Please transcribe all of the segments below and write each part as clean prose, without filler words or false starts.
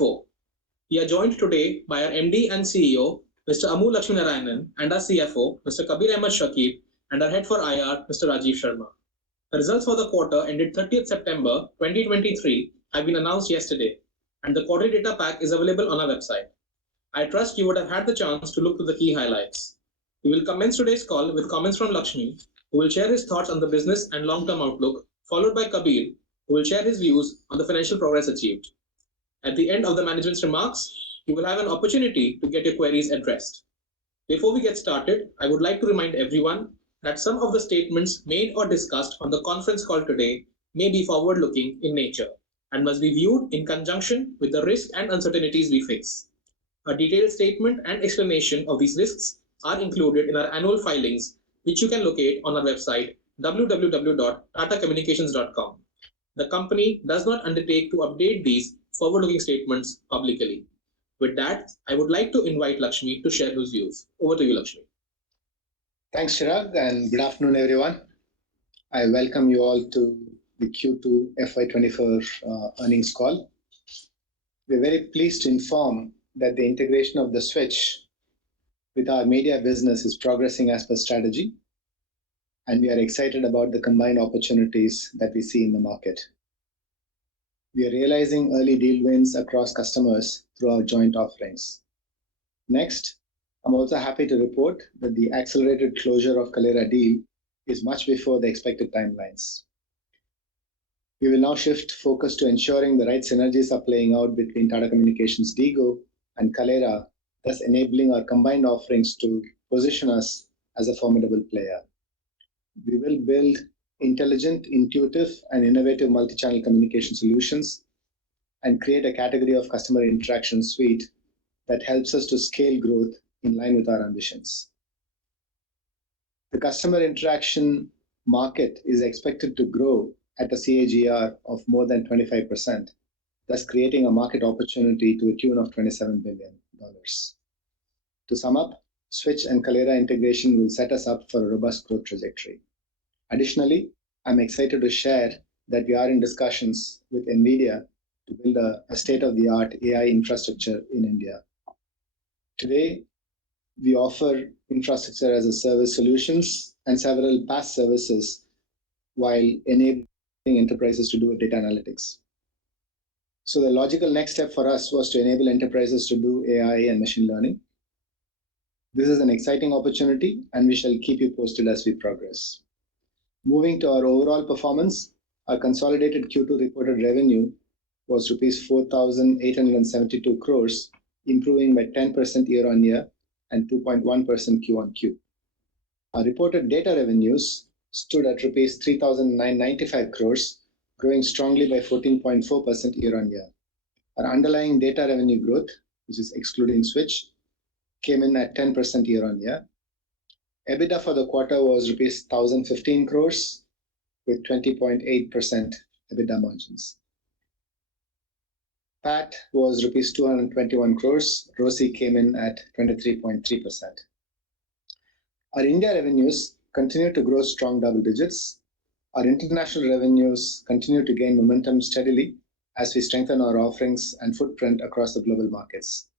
We are joined today by our MD and CEO, Mr. Amul Lakshminarayanan, and our CFO, Mr. Kabir Ahmed Shakib, and our head for IR, Mr. Rajiv Sharma. The results for the quarter ended 30th September 2023 have been announced yesterday, and the quarterly data pack is available on our website. I trust you would have had the chance to look through the key highlights. We will commence today's call with comments from Lakshmi, who will share his thoughts on the business and long-term outlook, followed by Kabir, who will share his views on the financial progress achieved. At the end of the management's remarks, you will have an opportunity to get your queries addressed. Before we get started, I would like to remind everyone that some of the statements made or discussed on the conference call today may be forward-looking in nature and must be viewed in conjunction with the risks and uncertainties we face. A detailed statement and explanation of these risks are included in our annual filings, which you can locate on our website www.tatacommunications.com. The company does not undertake to update these forward-looking statements publicly. With that, I would like to invite Lakshmi to share his views. Over to you, Lakshmi. Thanks, Chirag, and good afternoon, everyone. I welcome you all to the Q2 FY24 earnings call. We're very pleased to inform that the integration of the Switch with our media business is progressing as per strategy, and we are excited about the combined opportunities that we see in the market. We are realizing early deal wins across customers through our joint offerings. Next, I'm also happy to report that the accelerated closure of Kaleyra deal is much before the expected timelines. We will now shift focus to ensuring the right synergies are playing out between Tata Communications DIGO and Kaleyra, thus enabling our combined offerings to position us as a formidable player. We will build intelligent, intuitive, and innovative multi-channel communication solutions and create a category of customer interaction suite that helps us to scale growth in line with our ambitions. The customer interaction market is expected to grow at a CAGR of more than 25%, thus creating a market opportunity to a tune of $27 billion. To sum up, Switch and Kaleyra integration will set us up for a robust growth trajectory. Additionally, I'm excited to share that we are in discussions with NVIDIA to build a state-of-the-art AI infrastructure in India. Today, we offer infrastructure as a service solutions and several PaaS services while enabling enterprises to do data analytics. So the logical next step for us was to enable enterprises to do AI and machine learning. This is an exciting opportunity, and we shall keep you posted as we progress. Moving to our overall performance, our consolidated Q2 reported revenue was rupees 4,872 crores, improving by 10% year-on-year and 2.1% Q-on-Q. Our reported data revenues stood at rupees 3,995 crores, growing strongly by 14.4% year-on-year. Our underlying data revenue growth, which is excluding Switch, came in at 10% year-on-year. EBITDA for the quarter was rupees 1,015 crores with 20.8% EBITDA margins. PAT was rupees 221 crores. ROCE came in at 23.3%. Our India revenues continue to grow strong double digits. Our international revenues continue to gain momentum steadily as we strengthen our offerings and footprint across the global markets.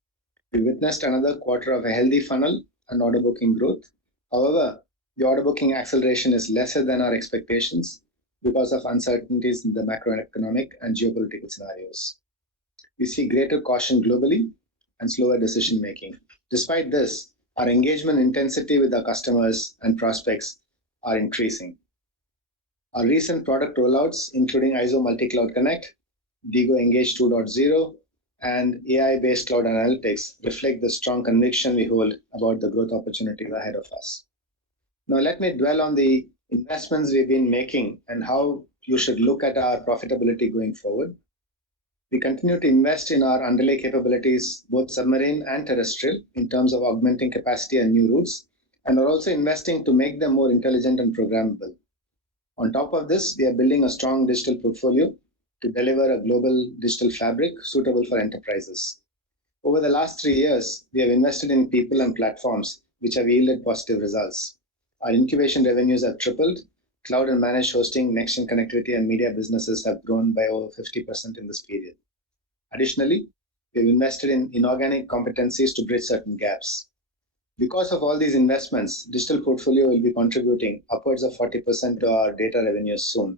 We witnessed another quarter of a healthy funnel and order booking growth. However, the order booking acceleration is lesser than our expectations because of uncertainties in the macroeconomic and geopolitical scenarios. We see greater caution globally and slower decision-making. Despite this, our engagement intensity with our customers and prospects are increasing. Our recent product rollouts, including ISO Multi-Cloud Connect, DIGO Engage 2.0, and AI-based cloud analytics reflect the strong conviction we hold about the growth opportunities ahead of us. Now let me dwell on the investments we've been making and how you should look at our profitability going forward. We continue to invest in our underlay capabilities, both submarine and terrestrial, in terms of augmenting capacity and new routes, and are also investing to make them more intelligent and programmable. On top of this, we are building a strong digital portfolio to deliver a global digital fabric suitable for enterprises. Over the last 3 years, we have invested in people and platforms which have yielded positive results. Our incubation revenues have tripled. Cloud and managed hosting, next-gen connectivity, and media businesses have grown by over 50% in this period. Additionally, We've invested in inorganic competencies to bridge certain gaps. Because of all these investments, digital portfolio will be contributing upwards of 40% to our data revenues soon.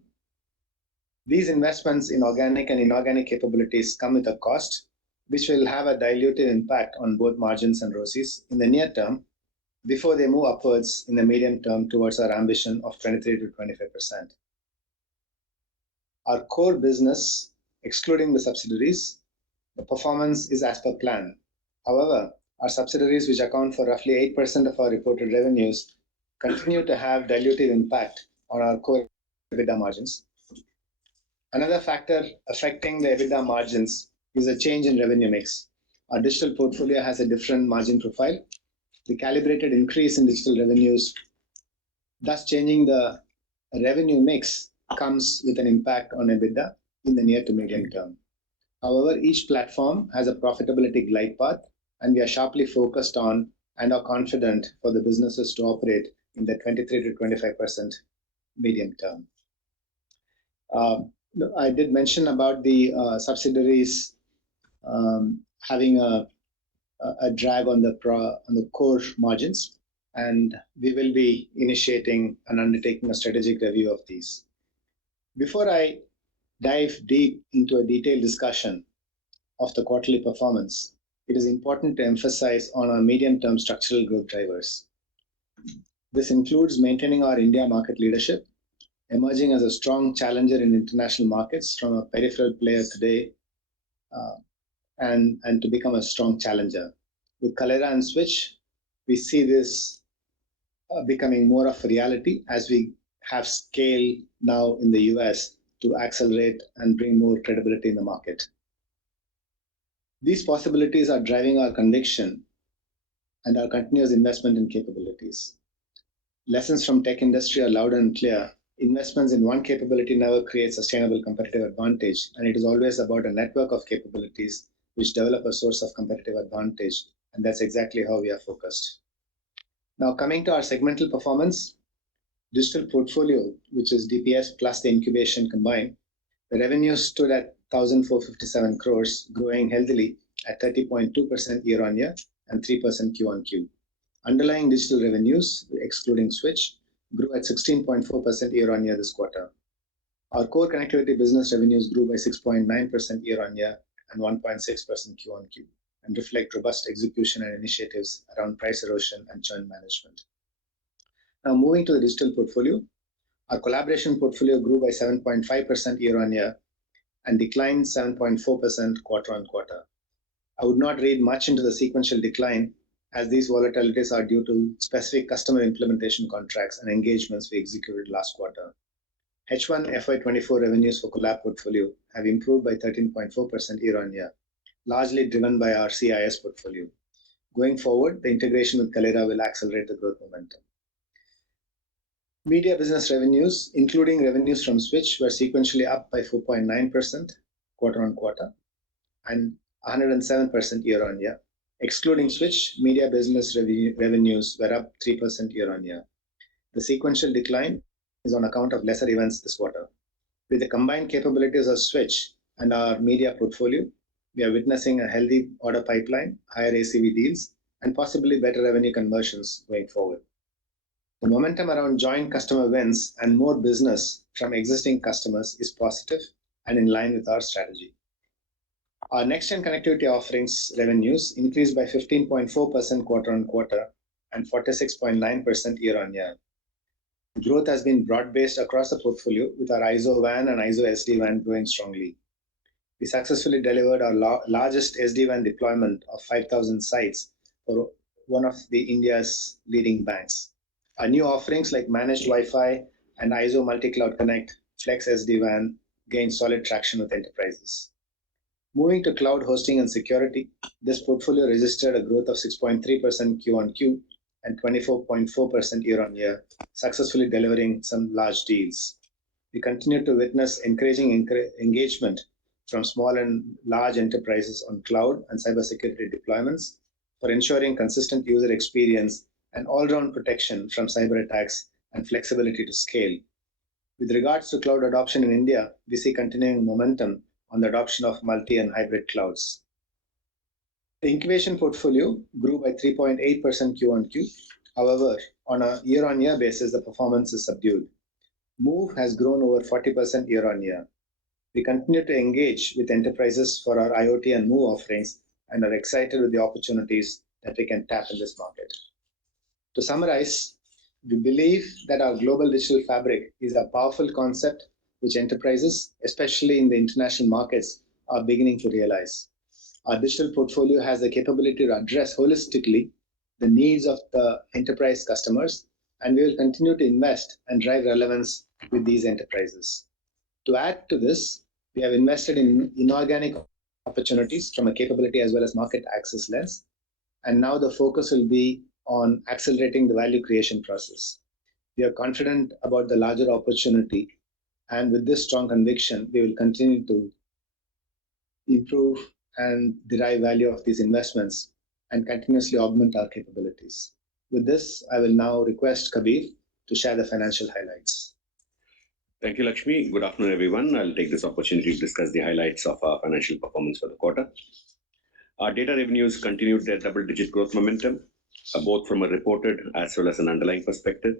These investments in organic and inorganic capabilities come with a cost, which will have a dilutive impact on both margins and ROCEs in the near term before they move upwards in the medium term towards our ambition of 23 to 25%. Our core business, excluding the subsidiaries, the performance is as per plan. However, our subsidiaries, which account for roughly 8% of our reported revenues, continue to have dilutive impact on our core EBITDA margins. Another factor affecting the EBITDA margins is a change in revenue mix. Our digital portfolio has a different margin profile. The calibrated increase in digital revenues, thus changing the revenue mix, comes with an impact on EBITDA in the near to medium term. However, each platform has a profitability glide path, and we are sharply focused on and are confident for the businesses to operate in the 23 to 25% medium term. I did mention about the subsidiaries having a drag on the core margins, and we will be initiating and undertaking a strategic review of these. Before I dive deep into a detailed discussion of the quarterly performance, it is important to emphasize on our medium-term structural growth drivers. This includes maintaining our India market leadership, emerging as a strong challenger in international markets from a peripheral player today, and to become a strong challenger. With Kaleyra and Switch, we see this becoming more of a reality as we have scale now in the US to accelerate and bring more credibility in the market. These possibilities are driving our conviction and our continuous investment in capabilities. Lessons from tech industry are loud and clear. Investments in one capability never create sustainable competitive advantage, and it is always about a network of capabilities which develop a source of competitive advantage, and that's exactly how we are focused. Now, coming to our segmental performance, digital portfolio, which is DPS plus the incubation combined, the revenue stood at 1,457 crores, growing healthily at 30.2% year-on-year and 3% Q-on-Q. Underlying digital revenues, excluding Switch, grew at 16.4% year-on-year this quarter. Our core connectivity business revenues grew by 6.9% year-on-year and 1.6% Q-on-Q, and reflect robust execution and initiatives around price erosion and churn management. Now, moving to the digital portfolio, our collaboration portfolio grew by 7.5% year-on-year and declined 7.4% quarter-on-quarter. I would not read much into the sequential decline, as these volatilities are due to specific customer implementation contracts and engagements we executed last quarter. H1 FY24 revenues for collab portfolio have improved by 13.4% year-on-year, largely driven by our CIS portfolio. Going forward, the integration with Kaleyra will accelerate the growth momentum. Media business revenues, including revenues from Switch, were sequentially up by 4.9% quarter-on-quarter and 107% year-on-year. Excluding Switch, media business revenues were up 3% year-on-year. The sequential decline is on account of lesser events this quarter. With the combined capabilities of Switch and our media portfolio, we are witnessing a healthy order pipeline, higher ACV deals, and possibly better revenue conversions going forward. The momentum around joint customer wins and more business from existing customers is positive and in line with our strategy. Our next-gen connectivity offerings revenues increased by 15.4% quarter-on-quarter and 46.9% year-on-year. Growth has been broad-based across the portfolio, with our ISO WAN and ISO SD-WAN growing strongly. We successfully delivered our largest SD-WAN deployment of 5,000 sites for one of India's leading banks. Our new offerings like Managed Wi-Fi and ISO Multi-Cloud Connect, Flex SD-WAN gained solid traction with enterprises. Moving to cloud hosting and security, this portfolio registered a growth of 6.3% Q-on-Q and 24.4% year-on-year, successfully delivering some large deals. We continue to witness encouraging engagement from small and large enterprises on cloud and cybersecurity deployments for ensuring consistent user experience and all-round protection from cyber attacks and flexibility to scale. With regards to cloud adoption in India, we see continuing momentum on the adoption of multi and hybrid clouds. The incubation portfolio grew by 3.8% Q on Q. However, on a year-on-year basis, the performance is subdued. Move has grown over 40% year-on-year. We continue to engage with enterprises for our IoT and Move offerings and are excited with the opportunities that we can tap in this market. To summarize, we believe that our global digital fabric is a powerful concept which enterprises, especially in the international markets, are beginning to realize. Our digital portfolio has the capability to address holistically the needs of the enterprise customers, and we will continue to invest and drive relevance with these enterprises. To add to this, we have invested in inorganic opportunities from a capability as well as market access lens, and now the focus will be on accelerating the value creation process. We are confident about the larger opportunity, and with this strong conviction, we will continue to improve and derive value of these investments and continuously augment our capabilities. With this, I will now request Kabir to share the financial highlights. Thank you, Lakshmi. Good afternoon, everyone. I'll take this opportunity to discuss the highlights of our financial performance for the quarter. Our data revenues continued their double-digit growth momentum, both from a reported as well as an underlying perspective.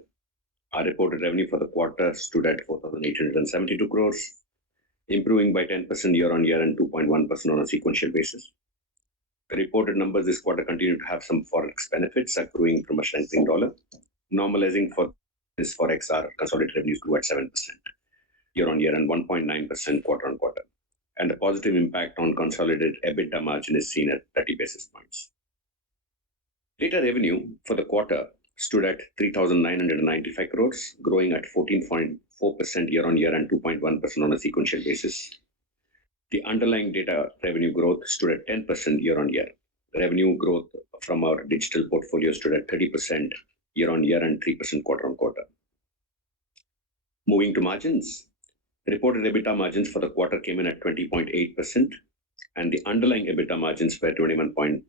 Our reported revenue for the quarter stood at 4,872 crores, improving by 10% year-on-year and 2.1% on a sequential basis. The reported numbers this quarter continue to have some forex benefits accruing from a strengthening dollar. Normalizing for this forex, our consolidated revenues grew at 7% year-on-year and 1.9% quarter-on-quarter. And the positive impact on consolidated EBITDA margin is seen at 30 basis points. Data revenue for the quarter stood at 3,995 crores, growing at 14.4% year-on-year and 2.1% on a sequential basis. The underlying data revenue growth stood at 10% year-on-year. Revenue growth from our digital portfolio stood at 30% year-on-year and 3% quarter-on-quarter. Moving to margins, reported EBITDA margins for the quarter came in at 20.8%, and the underlying EBITDA margins were 21.7%.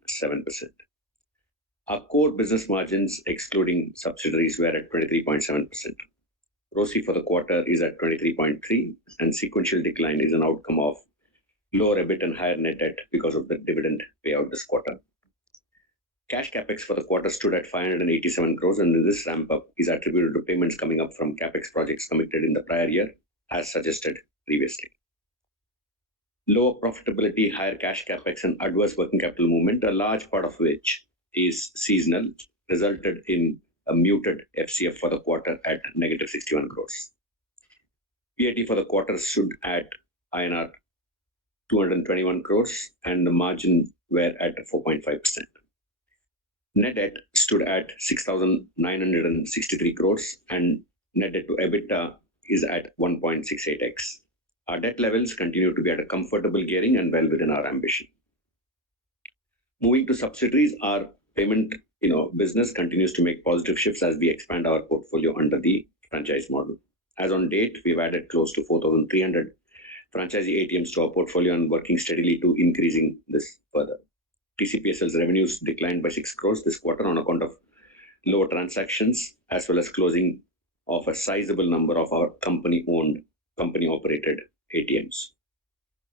Our core business margins, excluding subsidiaries, were at 23.7%. ROCE for the quarter is at 23.3%, and sequential decline is an outcome of lower EBIT and higher net debt because of the dividend payout this quarter. Cash capex for the quarter stood at 587 crores, and this ramp up is attributed to payments coming up from capex projects committed in the prior year, as suggested previously. Lower profitability, higher cash capex, and adverse working capital movement, a large part of which is seasonal, resulted in a muted FCF for the quarter at negative 61 crores. PAT for the quarter stood at INR 221 crores, and the margin were at 4.5%. Net debt stood at 6,963 crores, and net debt to EBITDA is at 1.68x. Our debt levels continue to be at a comfortable gearing and well within our ambition. Moving to subsidiaries, our payment business continues to make positive shifts as we expand our portfolio under the franchise model. As on date, we've added close to 4,300 franchisee ATMs to our portfolio and working steadily to increasing this further. TCPSL's revenues declined by 6 crores this quarter on account of lower transactions as well as closing of a sizable number of our company-owned, company-operated ATMs.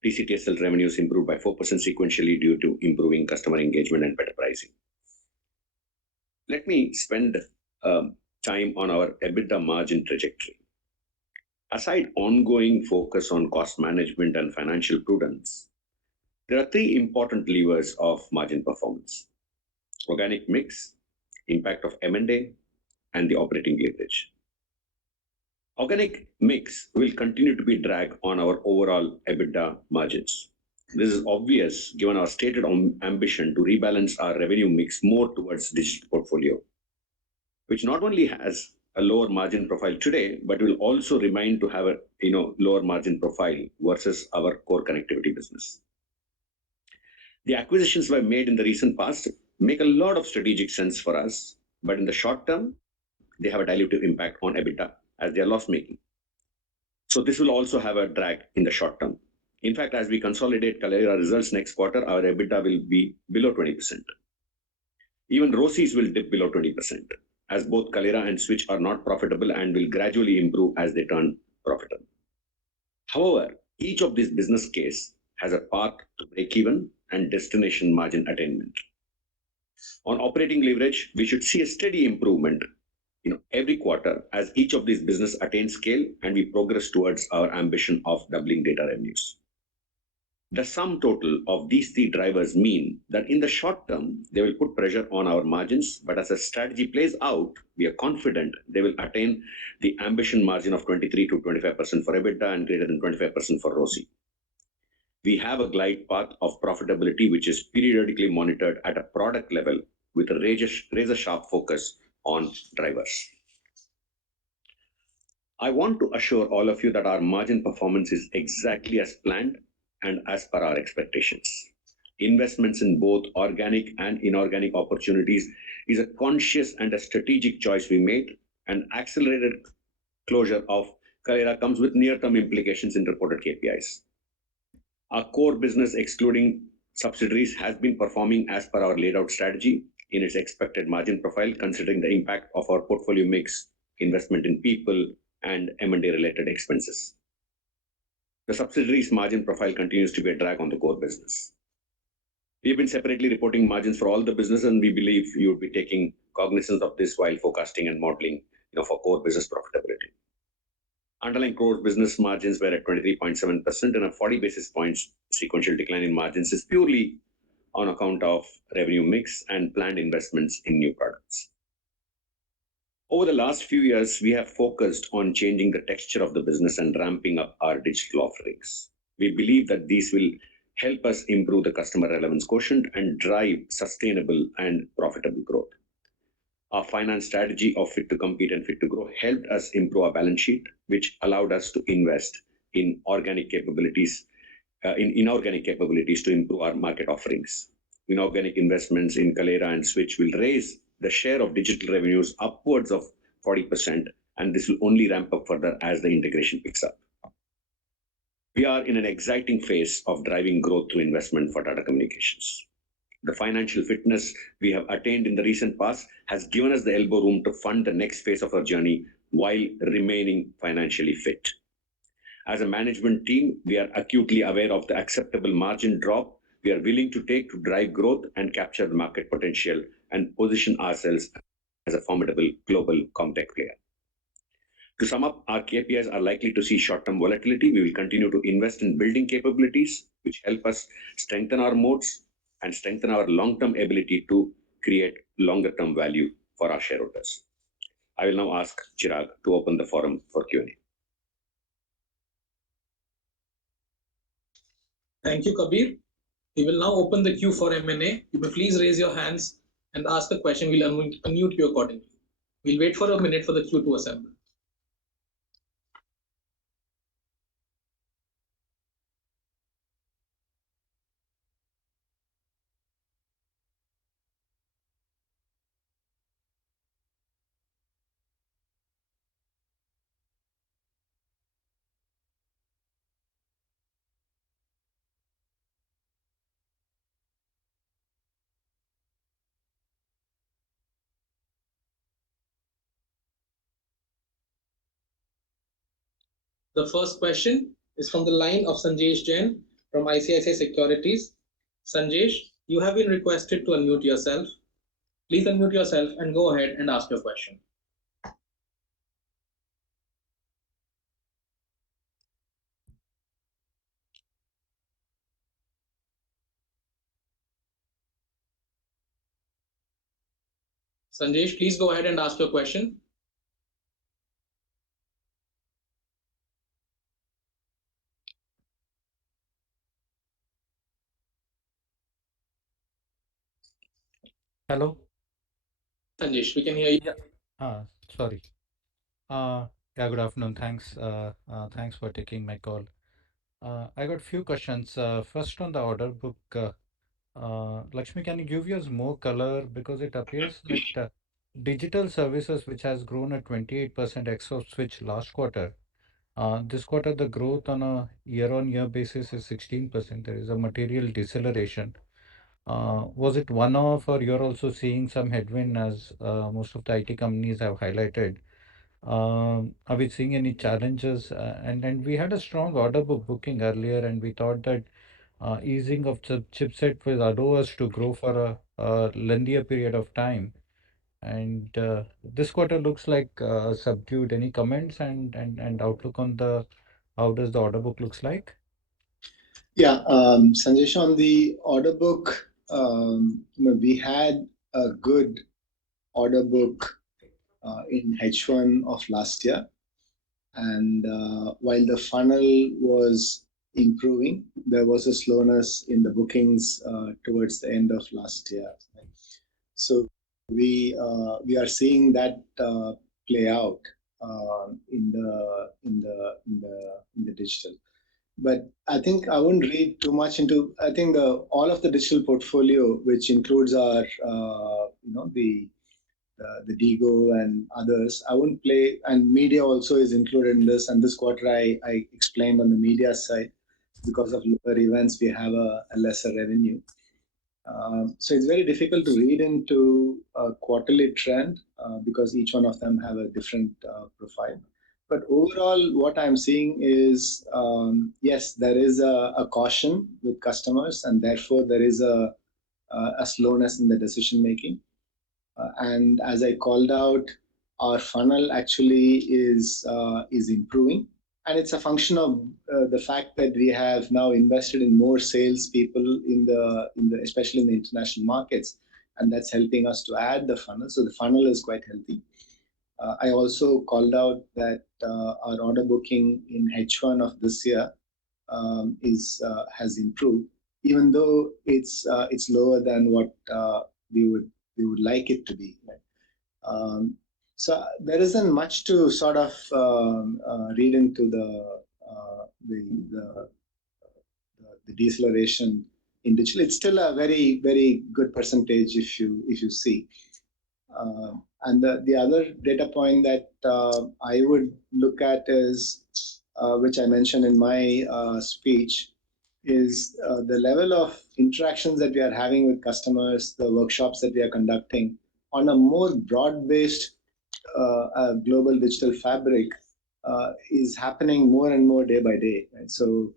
TCTSL revenues improved by 4% sequentially due to improving customer engagement and better pricing. Let me spend time on our EBITDA margin trajectory. Aside ongoing focus on cost management and financial prudence, there are three important levers of margin performance: organic mix, impact of M&A, and the operating leverage. Organic mix will continue to be a drag on our overall EBITDA margins. This is obvious given our stated ambition to rebalance our revenue mix more towards digital portfolio, which not only has a lower margin profile today, but will also remain to have a lower margin profile versus our core connectivity business. The acquisitions we've made in the recent past make a lot of strategic sense for us, but in the short term, they have a dilutive impact on EBITDA as they are loss-making. So this will also have a drag in the short term. In fact, as we consolidate Kaleyra results next quarter, our EBITDA will be below 20%. Even ROCEs will dip below 20%, as both Kaleyra and Switch are not profitable and will gradually improve as they turn profitable. However, each of these business case has a path to break even and destination margin attainment. On operating leverage, we should see a steady improvement every quarter as each of these business attains scale and we progress towards our ambition of doubling data revenues. The sum total of these three drivers mean that in the short term, they will put pressure on our margins, but as the strategy plays out, we are confident they will attain the ambition margin of 23 to 25% for EBITDA and greater than 25% for ROCE. We have a glide path of profitability which is periodically monitored at a product level with a razor sharp focus on drivers. I want to assure all of you that our margin performance is exactly as planned and as per our expectations. Investments in both organic and inorganic opportunities is a conscious and a strategic choice we made, and accelerated closure of Kalera comes with near-term implications in reported KPIs. Our core business, excluding subsidiaries, has been performing as per our laid out strategy in its expected margin profile, considering the impact of our portfolio mix, investment in people, and M&A related expenses. The subsidiaries margin profile continues to be a drag on the core business. We have been separately reporting margins for all the business, and we believe you would be taking cognizance of this while forecasting and modeling for core business profitability. Underlying core business margins were at 23.7%, and a 40 basis points sequential decline in margins is purely on account of revenue mix and planned investments in new products. Over the last few years, we have focused on changing the texture of the business and ramping up our digital offerings. We believe that these will help us improve the customer relevance quotient and drive sustainable and profitable growth. Our finance strategy of Fit to Compete and Fit to Grow helped us improve our balance sheet, which allowed us to invest in inorganic capabilities to improve our market offerings. Inorganic investments in Kalera and Switch will raise the share of digital revenues upwards of 40%, and this will only ramp up further as the integration picks up. We are in an exciting phase of driving growth through investment for Tata Communications. The financial fitness we have attained in the recent past has given us the elbow room to fund the next phase of our journey while remaining financially fit. As a management team, we are acutely aware of the acceptable margin drop we are willing to take to drive growth and capture the market potential and position ourselves as a formidable global comtech player. To sum up, our KPIs are likely to see short-term volatility. We will continue to invest in building capabilities which help us strengthen our moats and strengthen our long-term ability to create longer-term value for our shareholders. I will now ask Chirag to open the forum for Q&A. Thank you, Kabir. We will now open the queue for M&A. You may please raise your hands and ask a question. We'll unmute you accordingly. We'll wait for a minute for the queue to assemble. The first question is from the line of Sanjesh Jain from ICICI Securities. Sanjesh, you have been requested to unmute yourself. Please unmute yourself and go ahead and ask your question. Sanjesh, please go ahead and ask your question. Hello. Sanjesh, we can hear you. Yeah. Sorry. Yeah, good afternoon. Thanks for taking my call. I got few questions. First on the order book, Lakshmi, can you give us more color because it appears that digital services, which has grown at 28% ex of Switch last quarter, this quarter the growth on a year-on-year basis is 16%. There is a material deceleration. Was it one-off or you're also seeing some headwind as most of the IT companies have highlighted? Are we seeing any challenges? And we had a strong order book booking earlier, and we thought that easing of chipset will allow us to grow for a lengthier period of time. And this quarter looks like subdued. Any comments and outlook on the how does the order book looks like? Yeah, Sanjesh, on the order book, we had a good order book in H1 of last year. And while the funnel was improving, there was a slowness in the bookings towards the end of last year. So we are seeing that play out in the digital. But I think I wouldn't read too much into. I think all of the digital portfolio, which includes our the Digo and others, I wouldn't play. And media also is included in this. And this quarter, I explained on the media side, because of lower events, we have a lesser revenue. So it's very difficult to read into a quarterly trend because each one of them have a different profile. But overall, what I'm seeing is, yes, there is a caution with customers, and therefore there is a slowness in the decision making. And as I called out, our funnel actually is improving, and it's a function of the fact that we have now invested in more salespeople in the especially in the international markets, and that's helping us to add the funnel. So the funnel is quite healthy. I also called out that our order booking in H1 of this year is has improved, even though it's lower than what we would like it to be. Right? So there isn't much to sort of read into the the deceleration in digital. It's still a very good percentage if you see. And the other data point that I would look at is, which I mentioned in my speech, is the level of interactions that we are having with customers, the workshops that we are conducting on a more broad-based global digital fabric is happening more and more day by day. Right? So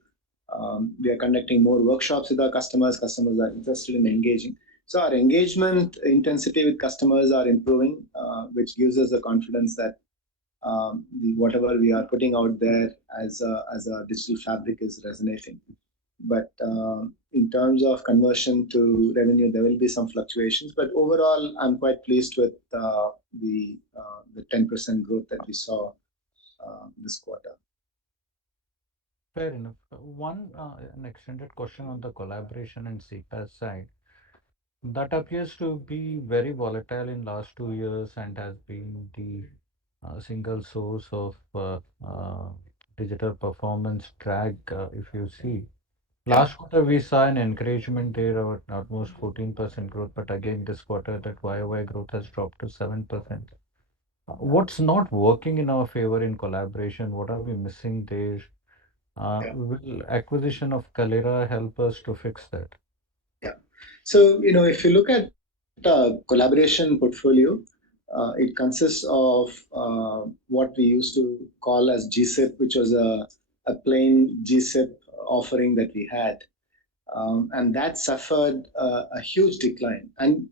we are conducting more workshops with our customers. Customers are interested in engaging. So our engagement intensity with customers are improving, which gives us the confidence that whatever we are putting out there as a digital fabric is resonating. But in terms of conversion to revenue, there will be some fluctuations. But overall, I'm quite pleased with the 10% growth that we saw this quarter. Fair enough. An extended question on the collaboration and CPaaS side. That appears to be very volatile in last 2 years and has been the single source of digital performance drag, if you see. Last quarter, we saw an encouragement there of almost 14% growth, but again, this quarter, that YOY growth has dropped to 7%. What's not working in our favor in collaboration? What are we missing there? Will acquisition of Kalera help us to fix that? Yeah. So, if you look at collaboration portfolio, it consists of what we used to call as GSIP, which was a plain GSIP offering that we had. And that suffered a huge decline. And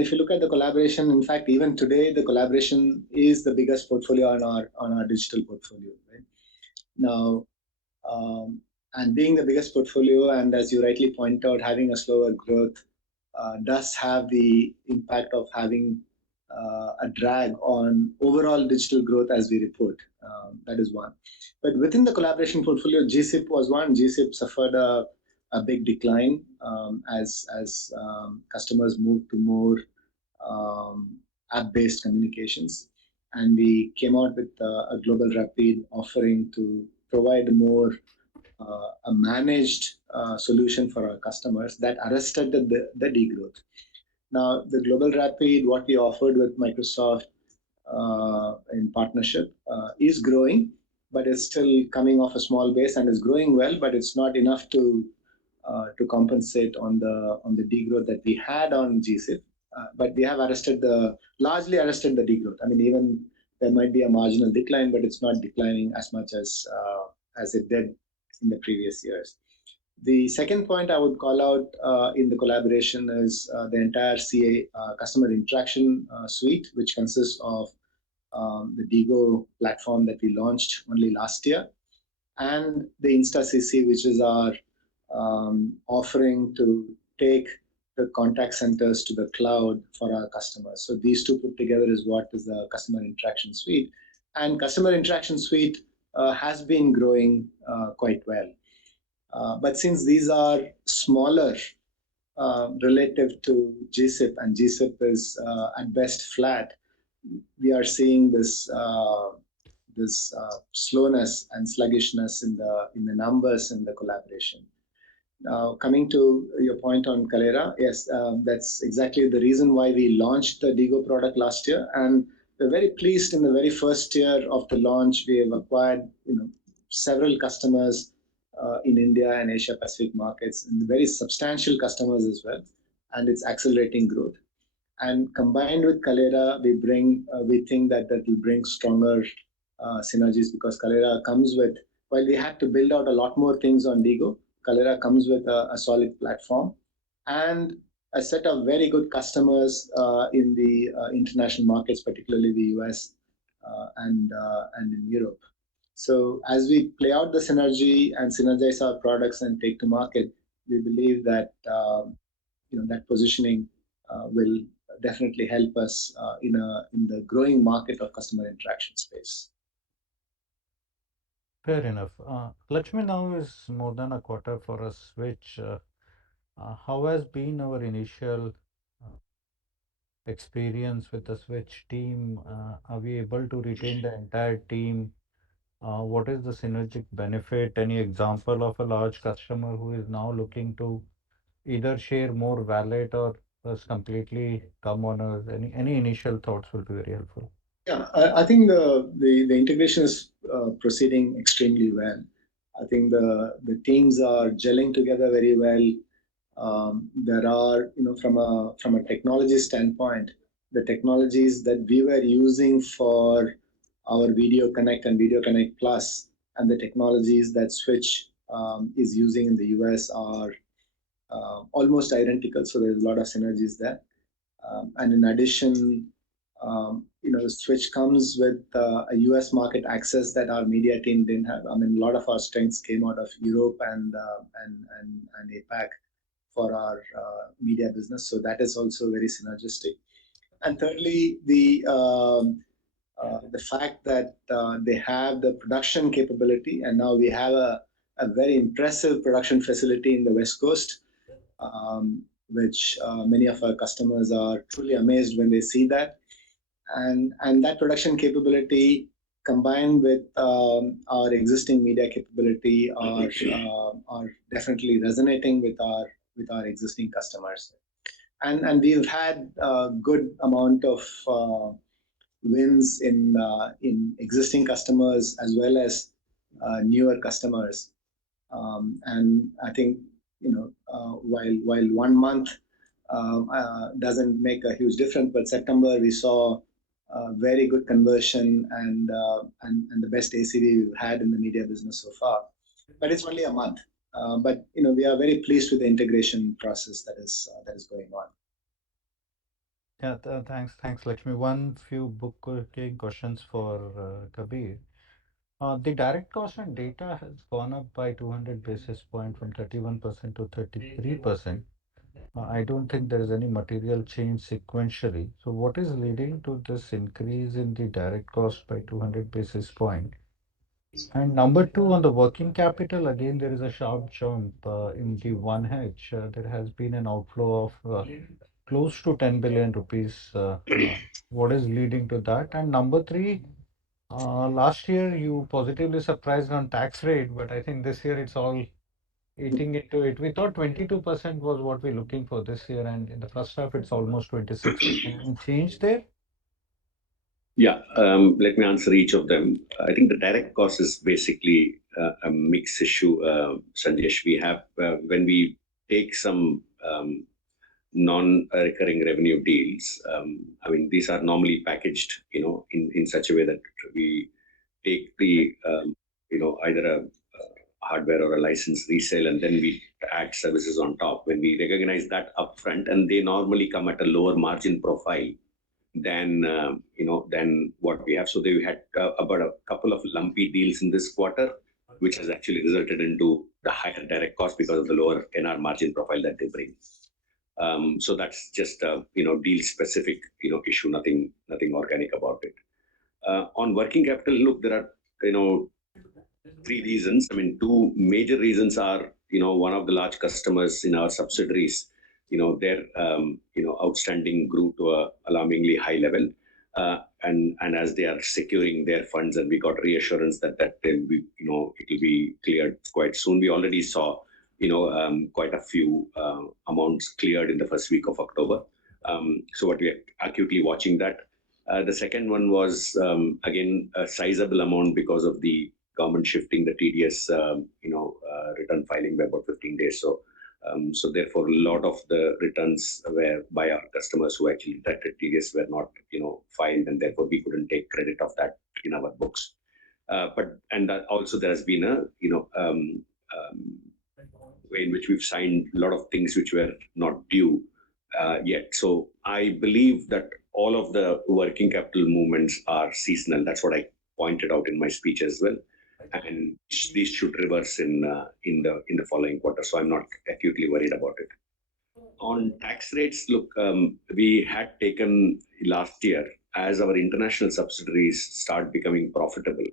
if you look at the collaboration, in fact, even today, the collaboration is the biggest portfolio on our digital portfolio. Right? Now, and being the biggest portfolio, and as you rightly point out, having a slower growth does have the impact of having a drag on overall digital growth as we report. That is one. But within the collaboration portfolio, GSIP was one. GSIP suffered a big decline as customers moved to more app-based communications. And we came out with a global rapid offering to provide more a managed solution for our customers that arrested the degrowth. Now, the Global Rapid, what we offered with Microsoft in partnership, is growing, but it's still coming off a small base and is growing well, but it's not enough to compensate on the degrowth that we had on GSIP. But we have largely arrested the degrowth. I mean, even there might be a marginal decline, but it's not declining as much as it did in the previous years. The second point I would call out in the collaboration is the entire CA customer interaction suite, which consists of the Digo platform that we launched only last year, and the InstaCC, which is our offering to take the contact centers to the cloud for our customers. So these two put together is what is the customer interaction suite. And customer interaction suite has been growing quite well. But since these are smaller relative to GSIP, and GSIP is at best flat, we are seeing this slowness and sluggishness in the numbers in the collaboration. Now, coming to your point on Kalera, yes, that's exactly the reason why we launched the Digo product last year, and we're very pleased. In the very first year of the launch, we have acquired several customers in India and Asia Pacific markets, and very substantial customers as well, and it's accelerating growth. And combined with Kalera, we think that will bring stronger synergies, because Kalera comes with, while we had to build out a lot more things on Digo, Kalera comes with a solid platform and a set of very good customers in the international markets, particularly the US and in Europe. So as we play out the synergy and synergize our products and take to market, we believe that that positioning will definitely help us in the growing market of customer interaction space. Fair enough. Lakshmi, now is more than a quarter for a switch. How has been our initial experience with the switch team? Are we able to retain the entire team? What is the synergic benefit? Any example of a large customer who is now looking to either share more wallet or has completely come on us? Any initial thoughts will be very helpful. Yeah, I think the integration is proceeding extremely well. I think the teams are gelling together very well. There are, from a technology standpoint, the technologies that we were using for our Video Connect and Video Connect Plus, and the technologies that Switch is using in the US are almost identical. So there's a lot of synergies there. And in addition, Switch comes with a US market access that our media team didn't have. I mean, a lot of our strengths came out of Europe and APAC for our media business. So that is also very synergistic. And thirdly, the fact that they have the production capability, and now we have a very impressive production facility in the West Coast, which many of our customers are truly amazed when they see that. And that production capability combined with our existing media capability are definitely resonating with our existing customers. And we've had a good amount of wins in existing customers as well as newer customers. And I think while 1 month doesn't make a huge difference, but September we saw very good conversion and the best ACV we've had in the media business so far. But it's only a month. But we are very pleased with the integration process that is going on. Yeah, thanks, Lakshmi. One few bookkeeping questions for Kabir. The direct cost on data has gone up by 200 basis points from 31% to 33%. I don't think there is any material change sequentially. So what is leading to this increase in the direct cost by 200 basis points? And number two, on the working capital, again, there is a sharp jump in the 1H. There has been an outflow of close to 10 billion rupees. What is leading to that? And number three, last year you positively surprised on tax rate, but I think this year it's all eating into it. We thought 22% was what we're looking for this year, and in the first half it's almost 26. Any change there? Yeah, let me answer each of them. I think the direct cost is basically a mixed issue, Sanjesh. We have, when we take some non-recurring revenue deals, I mean, these are normally packaged, in such a way that we take the, either a hardware or a license resale, and then we add services on top. When we recognize that upfront, and they normally come at a lower margin profile than than what we have. So they had about a couple of lumpy deals in this quarter, which has actually resulted into the higher direct cost because of the lower NR margin profile that they bring. So that's just a deal specific issue, nothing organic about it. On working capital, look, there are three reasons. I mean, two major reasons are one of the large customers in our subsidiaries, their outstanding grew to a alarmingly high level, and as they are securing their funds, and we got reassurance that will be it will be cleared quite soon. We already saw quite a few amounts cleared in the first week of October. So what we are acutely watching that. The second one was again a sizable amount because of the government shifting the TDS return filing by about 15 days. So therefore, a lot of the returns were by our customers who actually detected TDS were not filed, and therefore we couldn't take credit of that in our books. But that also there has been a way in which we've signed a lot of things which were not due yet. So I believe that all of the working capital movements are seasonal. That's what I pointed out in my speech as well, and these should reverse in the following quarter. So I'm not acutely worried about it. On tax rates, look, we had taken last year as our international subsidiaries start becoming profitable.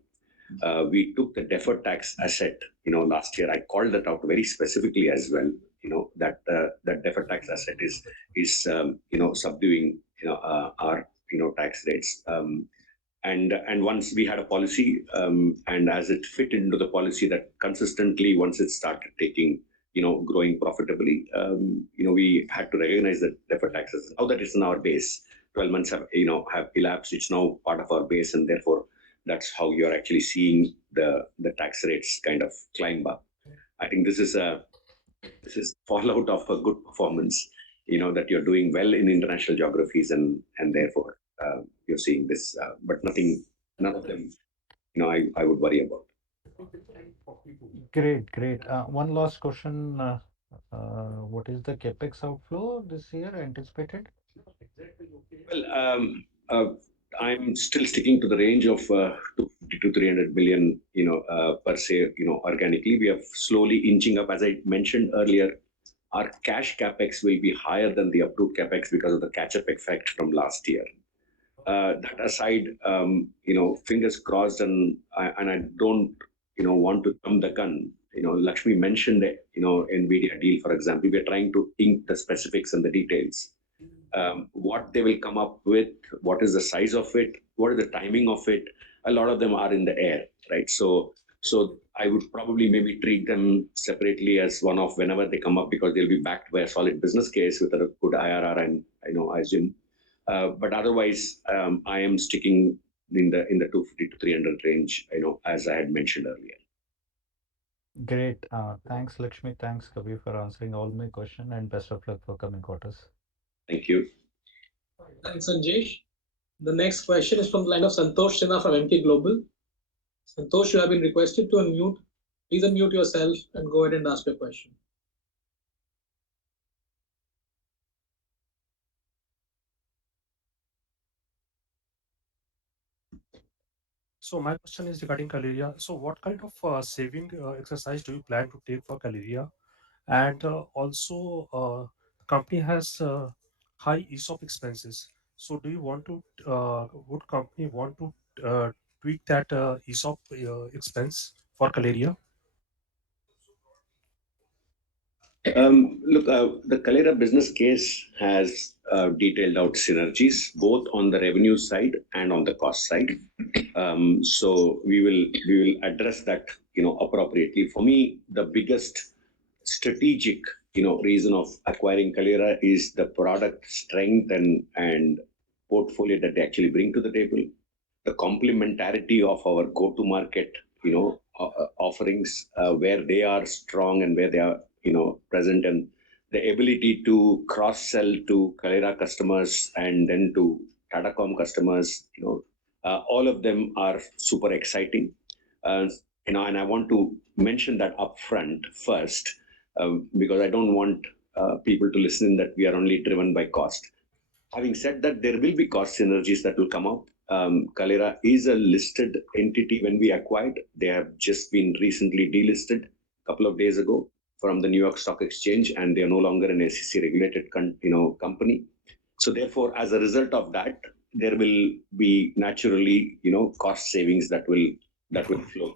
We took the deferred tax asset. Last year I called that out very specifically as well. That deferred tax asset is subduing our tax rates. And once we had a policy, and as it fit into the policy that consistently, once it started taking, growing profitably, we had to recognize that deferred taxes. Now that it's in our base, 12 months have elapsed. It's now part of our base, and therefore that's how you're actually seeing the tax rates kind of climb up. I think this is fallout of a good performance, that you're doing well in international geographies, and therefore you're seeing this, but none of them, I would worry about. Great. One last question. What is the capex outflow this year anticipated? Well, I'm still sticking to the range of 250 to 300 billion, per se, organically. We are slowly inching up. As I mentioned earlier, our cash capex will be higher than the approved capex because of the catch-up effect from last year. That aside, fingers crossed, and I don't, want to jump the gun. Lakshmi mentioned the, NVIDIA deal, for example. We are trying to ink the specifics and the details. What they will come up with, what is the size of it, what is the timing of it, a lot of them are in the air, right? So I would probably maybe treat them separately as one-off whenever they come up, because they'll be backed by a solid business case with a good IRR, and I assume. But otherwise, I am sticking in the 250 to 300 range, as I had mentioned earlier. Great. Thanks, Lakshmi. Thanks, Kabir, for answering all my questions, and best of luck for coming quarters. Thank you. Thanks, Sanjesh. The next question is from the line of Santosh Sinha from MK Global. Santosh, you have been requested to unmute. Please unmute yourself and go ahead and ask your question. So my question is regarding Caleria. So what kind of saving exercise do you plan to take for Caleria? And also, the company has high ESOP expenses. So do you want to, would company want to tweak that ESOP expense for Caleria? Look, the Kalera business case has detailed out synergies both on the revenue side and on the cost side. So we will address that appropriately. For me, the biggest strategic reason of acquiring Kalera is the product strength and portfolio that they actually bring to the table, the complementarity of our go-to-market offerings, where they are strong and where they are present, and the ability to cross-sell to Kalera customers and then to Tatacom customers. All of them are super exciting. and I want to mention that upfront first, because I don't want people to listen that we are only driven by cost. Having said that, there will be cost synergies that will come up. Kalera is a listed entity when we acquired. They have just been recently delisted a couple of days ago from the New York Stock Exchange, and they are no longer an SEC regulated company. So therefore, as a result of that, there will be naturally cost savings that will flow,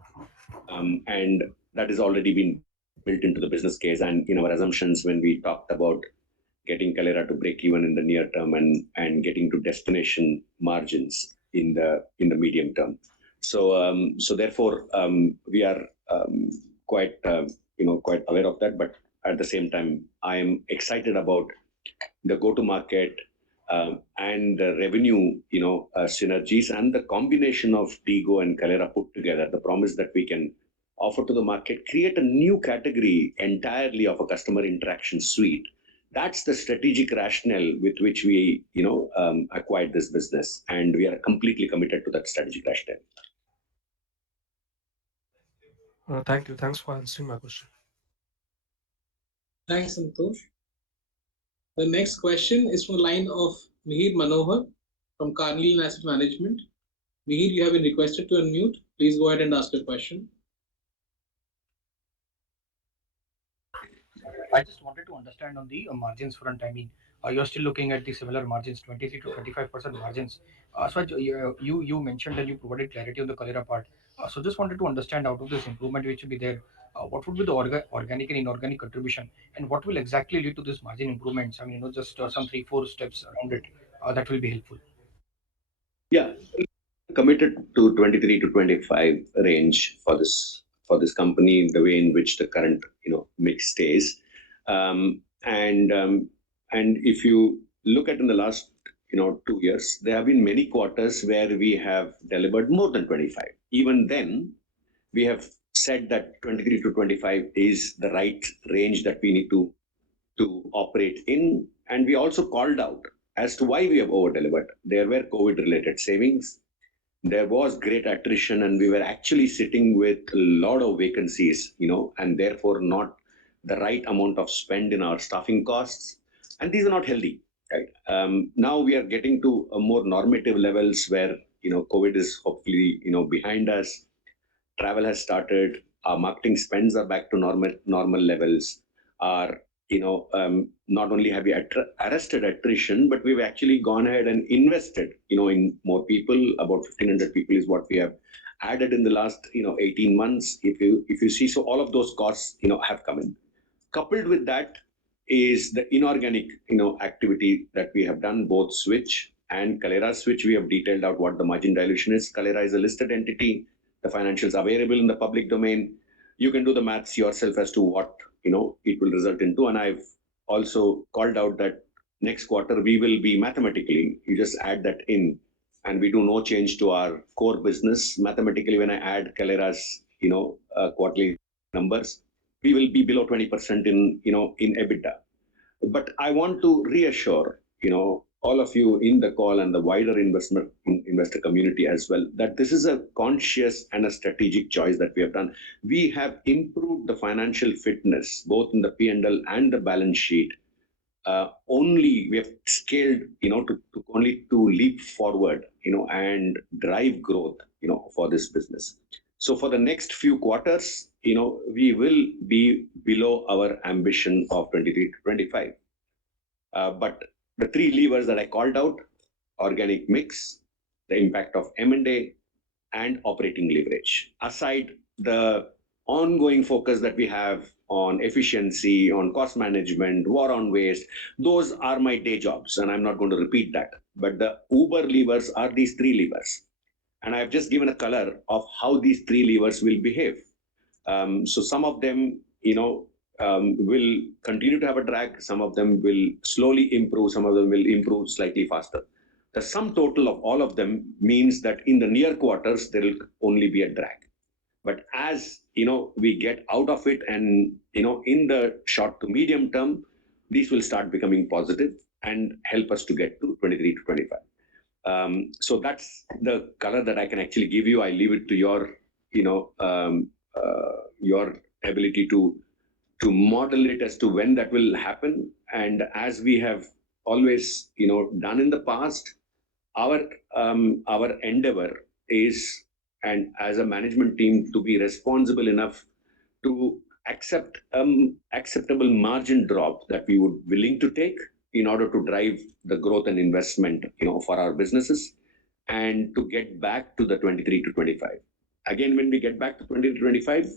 and that has already been built into the business case and in our assumptions when we talked about getting Kalera to break even in the near term and getting to destination margins in the medium term. So therefore we are quite quite aware of that, but at the same time I am excited about the go-to-market and the revenue synergies and the combination of Digo and Kalera put together. The promise that we can offer to the market, create a new category entirely of a customer interaction suite. That's the strategic rationale with which we acquired this business, and we are completely committed to that strategic rationale. Thank you. Thanks for answering my question. Thanks, Santosh. The next question is from the line of Mihir Manohar from Carnelian Asset Management. Mihir, you have been requested to unmute. Please go ahead and ask your question. I just wanted to understand on the margins front. I mean, you're still looking at the similar margins, 23 to 25% margins. So you mentioned that you provided clarity on the Kalera part. So just wanted to understand out of this improvement which will be there, what would be the organic and inorganic contribution, and what will exactly lead to this margin improvements? I mean, just some 3-4 steps around it. That will be helpful. Yeah, committed to 23 to 25 range for this company, the way in which the current mix stays, and if you look at in the last 2 years, there have been many quarters where we have delivered more than 25. Even then, we have said that 23 to 25 is the right range that we need to operate in, and we also called out as to why we have over delivered. There were COVID related savings, there was great attrition, and we were actually sitting with a lot of vacancies, and therefore not the right amount of spend in our staffing costs, and these are not healthy, right? Now we are getting to a more normative levels where COVID is hopefully behind us. Travel has started. Our marketing spends are back to normal levels. Our not only have we arrested attrition, but we've actually gone ahead and invested in more people. About 1,500 people is what we have added in the last 18 months. If you see, so all of those costs have come in. Coupled with that is the inorganic activity that we have done, both Switch and Kalera. Switch, we have detailed out what the margin dilution is. Kalera is a listed entity. The financials are available in the public domain. You can do the maths yourself as to what it will result into. And I've also called out that next quarter we will be mathematically, you just add that in, and we do no change to our core business. Mathematically, when I add Kalera's quarterly numbers, we will be below 20% in EBITDA. But I want to reassure all of you in the call and the wider investor community as well, that this is a conscious and a strategic choice that we have done. We have improved the financial fitness, both in the P&L and the balance sheet. Only we have scaled, to leap forward, and drive growth, for this business. So for the next few quarters, we will be below our ambition of 23 to 25. But the three levers that I called out, organic mix, the impact of M&A, and operating leverage. Aside the ongoing focus that we have on efficiency, on cost management, war on waste, those are my day jobs, and I'm not going to repeat that. But the uber levers are these three levers. And I've just given a color of how these three levers will behave. So some of them, will continue to have a drag. Some of them will slowly improve. Some of them will improve slightly faster. The sum total of all of them means that in the near quarters, there will only be a drag. But as we get out of it, and in the short to medium term, these will start becoming positive and help us to get to 23 to 25. So that's the color that I can actually give you. I leave it to your your ability to model it as to when that will happen. And as we have always, done in the past, our endeavor is, and as a management team, to be responsible enough to accept acceptable margin drop that we would willing to take in order to drive the growth and investment, for our businesses, and to get back to the 23 to 25. Again, when we get back to 20 to 25,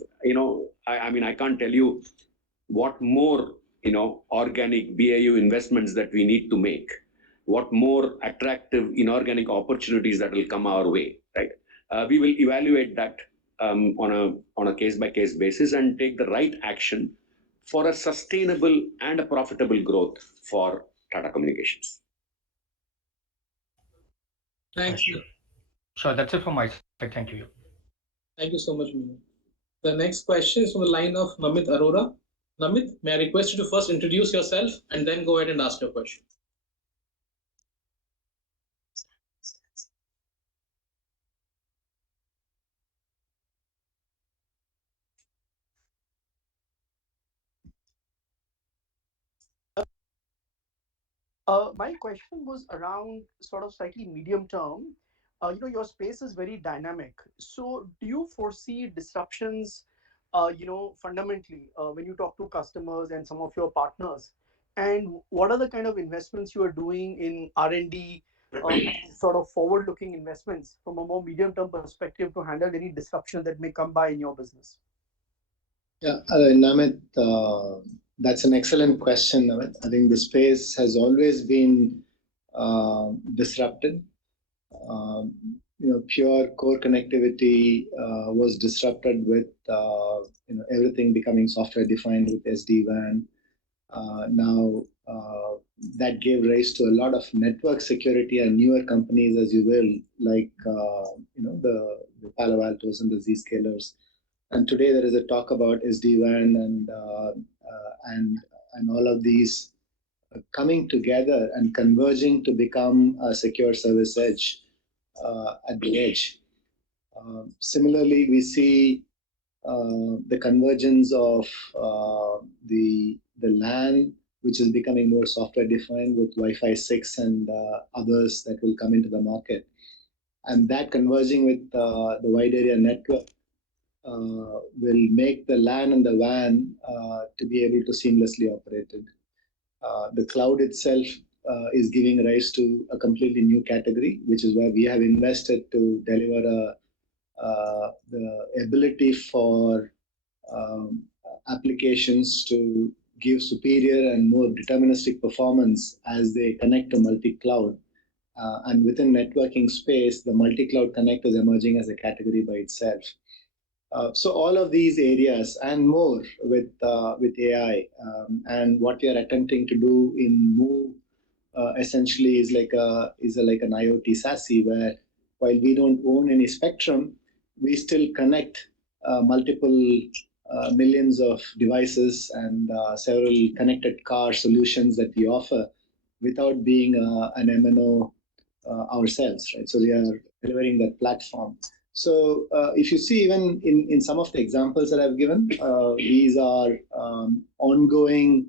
I mean, I can't tell you what more, organic BAU investments that we need to make, what more attractive inorganic opportunities that will come our way, right? We will evaluate that on a case by case basis and take the right action for a sustainable and a profitable growth for Tata Communications. Thanks. Sure, that's it from my side. Thank you. Thank you so much, Minu. The next question is from the line of Namit Arora. Namit, may I request you to first introduce yourself and then go ahead and ask your question. My question was around sort of slightly medium term. Your space is very dynamic. So do you foresee disruptions, fundamentally, when you talk to customers and some of your partners? And what are the kind of investments you are doing in R&D, sort of forward-looking investments from a more medium-term perspective to handle any disruption that may come by in your business? Yeah, Namit, that's an excellent question, Namit. I think the space has always been disrupted. Pure core connectivity was disrupted with everything becoming software defined with SD-WAN. Now that gave rise to a lot of network security and newer companies, as you will, like the Palo Altos and the Zscalers. And today there is a talk about SD-WAN and all of these coming together and converging to become a secure service edge at the edge. Similarly, we see the convergence of the LAN, which is becoming more software defined with Wi-Fi 6 and others that will come into the market. And that converging with the wide area network will make the LAN and the WAN to be able to seamlessly operate it. The cloud itself is giving rise to a completely new category, which is where we have invested to deliver the ability for applications to give superior and more deterministic performance as they connect to multi-cloud. And within networking space, the multi-cloud connect is emerging as a category by itself. So all of these areas and more with AI and what we are attempting to do in Move essentially is like an IoT SASE, where while we don't own any spectrum, we still connect multiple millions of devices and several connected car solutions that we offer without being an MNO ourselves, right? So we are delivering that platform. So if you see, even in some of the examples that I've given, these are ongoing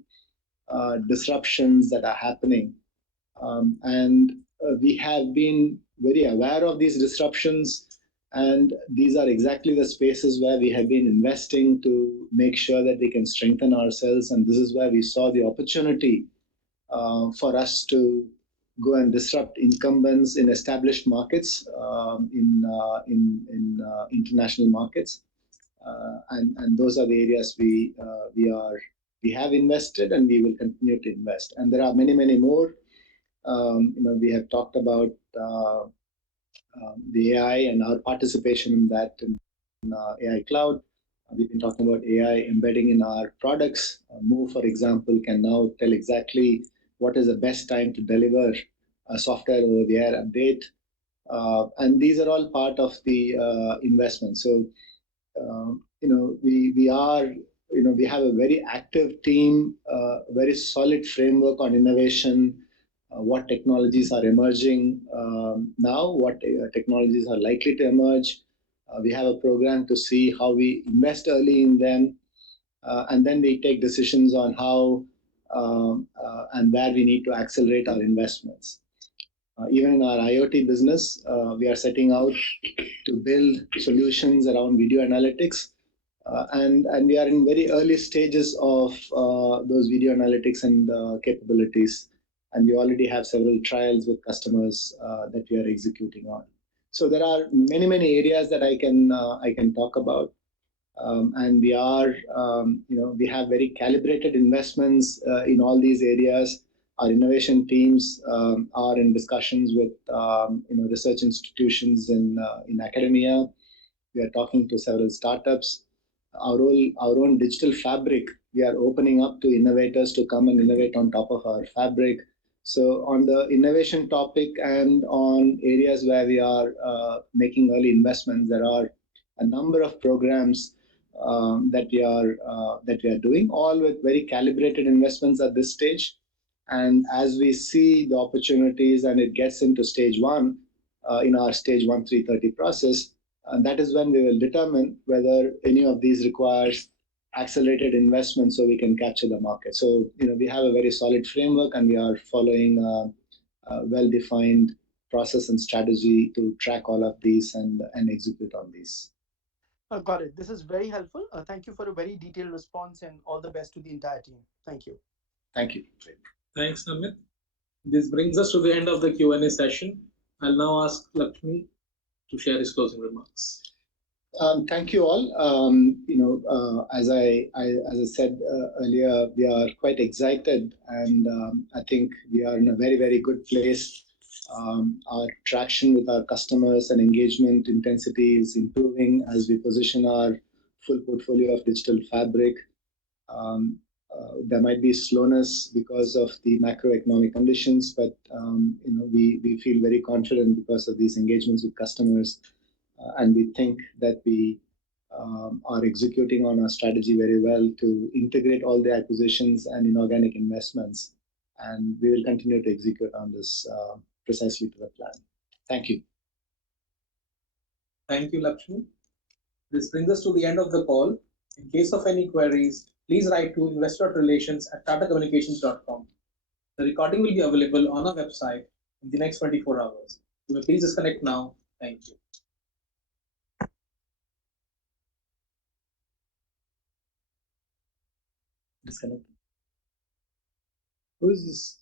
disruptions that are happening. And we have been very aware of these disruptions. And these are exactly the spaces where we have been investing to make sure that we can strengthen ourselves. And this is where we saw the opportunity for us to go and disrupt incumbents in established markets, in international markets, and those are the areas we have invested and we will continue to invest. And there are many more. We have talked about the AI and our participation in that in AI Cloud. We've been talking about AI embedding in our products. Move, for example, can now tell exactly what is the best time to deliver a software over the air update. And these are all part of the investment. So, we have a very active team, very solid framework on innovation, what technologies are emerging now, what technologies are likely to emerge, We have a program to see how we invest early in them, and then we take decisions on how and where we need to accelerate our investments. Even in our IoT business, we are setting out to build solutions around video analytics. And we are in very early stages of those video analytics and capabilities. And we already have several trials with customers that we are executing on. So there are many, many areas that I can talk about. And we are, we have very calibrated investments in all these areas. Our innovation teams are in discussions with, research institutions in academia. We are talking to several startups. Our own digital fabric, we are opening up to innovators to come and innovate on top of our fabric. So on the innovation topic and on areas where we are making early investments, there are a number of programs that we are doing, all with very calibrated investments at this stage. And as we see the opportunities and it gets into stage one in our stage 1-3-30 process, and that is when we will determine whether any of these requires accelerated investment so we can capture the market. So, we have a very solid framework and we are following a well-defined process and strategy to track all of these and execute on these. Got it. This is very helpful. Thank you for a very detailed response and all the best to the entire team. Thank you. Thank you. Thanks, Amit. This brings us to the end of the Q&A session. I'll now ask Lakshmi to share his closing remarks. Thank you all. As I said earlier, we are quite excited, and I think we are in a very, very good place. Our traction with our customers and engagement intensity is improving as we position our full portfolio of digital fabric. There might be slowness because of the macroeconomic conditions, but we feel very confident because of these engagements with customers, and we think that we are executing on our strategy very well to integrate all the acquisitions and inorganic investments, and we will continue to execute on this precisely to the plan. Thank you. Thank you, Lakshmi. This brings us to the end of the call. In case of any queries, please write to investor.relations@tatacommunications.com. The recording will be available on our website in the next 24 hours. You may please disconnect now. Thank you. Disconnect. Who is this?